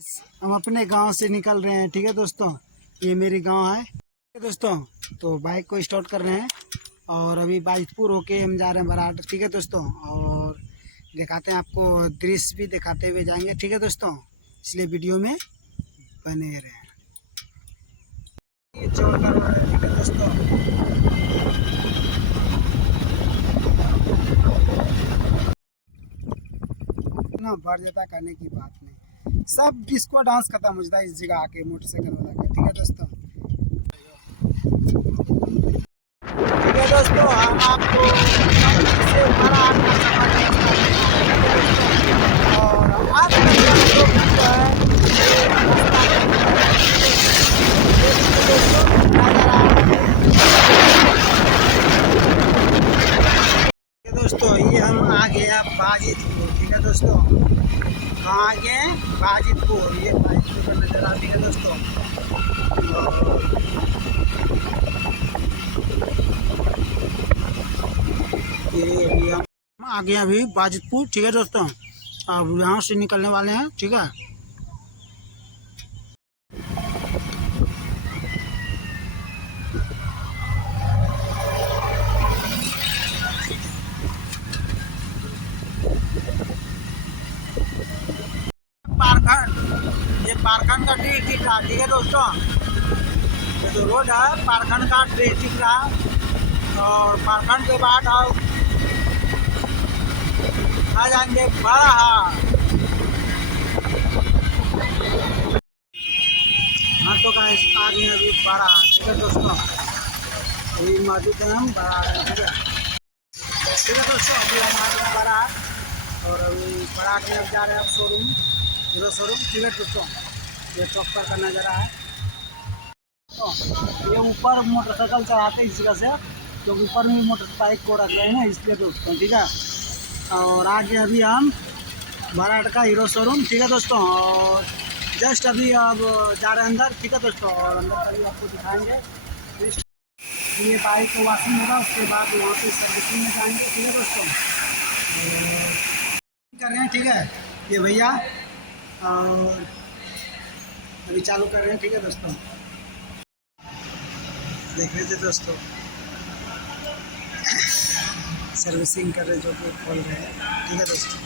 हम अपने गांव से निकल रहे हैं। ठीक है दोस्तों, ये मेरी गांव है। ठीक है दोस्तों, तो बाइक को स्टार्ट कर रहे हैं और अभी बाजितपुर होके हम जा रहे हैं बराट। ठीक है दोस्तों, और दिखाते हैं आपको, दृश्य भी दिखाते हुए जाएंगे। ठीक है दोस्तों, इसलिए वीडियो में बने रहें। ये चौक कर रहा है। ठीक है दोस्तों, इतना भर जाता करने की बात नहीं, सब डिस्को डांस खत्म हो जाता है इस जगह आके मोटरसाइकिल वाला का। ठीक है दोस्तों, ठीक है दोस्तों, हम आपको से बड़ा और आज का जो वीडियो है दोस्तों, ये हम आ गए बाजितपुर। ठीक है दोस्तों, आ गए बाजितपुर। ये बाजितपुर का नज़ारा। ठीक है दोस्तों, ये अभी हम आ गए अभी बाजितपुर। ठीक है दोस्तों, अब यहाँ से निकलने वाले हैं। ठीक है, पारखंड, ये पारखंड का डिस्ट्रिक्ट रहा। ठीक है दोस्तों, ये जो रोड है पारखंड का डिस्ट्रिक्ट रहा, और पारखंड के बाद हम आ जाएंगे बाराहाट। हाँ तो गाइस, आ गए अभी बाराहाट। ठीक है दोस्तों, अभी मौजूद है हम बाराहाट। ठीक है, ठीक है दोस्तों, अभी हम आ गए बाराहाट और अभी बाराहाट में अब जा रहे हैं शोरूम, हीरो शोरूम। ठीक है दोस्तों, ये चौक पर का नज़ारा है। तो ये ऊपर मोटरसाइकिल चढ़ाते हैं इस जगह से, तो ऊपर में मोटर बाइक को रख रहे हैं ना, इसलिए दोस्तों। ठीक है, और आगे अभी हम बाराहाट का हीरो शोरूम। ठीक है दोस्तों, और जस्ट अभी अब जा रहे हैं अंदर। ठीक है दोस्तों, और अंदर का भी आपको दिखाएंगे। ये बाइक को वॉशिंग होगा, उसके बाद वहाँ पे सर्विसिंग में जाएंगे। ठीक है दोस्तों, कर रहे हैं। ठीक है, ये भैया और अभी चालू कर रहे हैं। ठीक है दोस्तों, देख रहे थे दोस्तों, सर्विसिंग कर रहे जो कि खोल रहे हैं। ठीक है दोस्तों।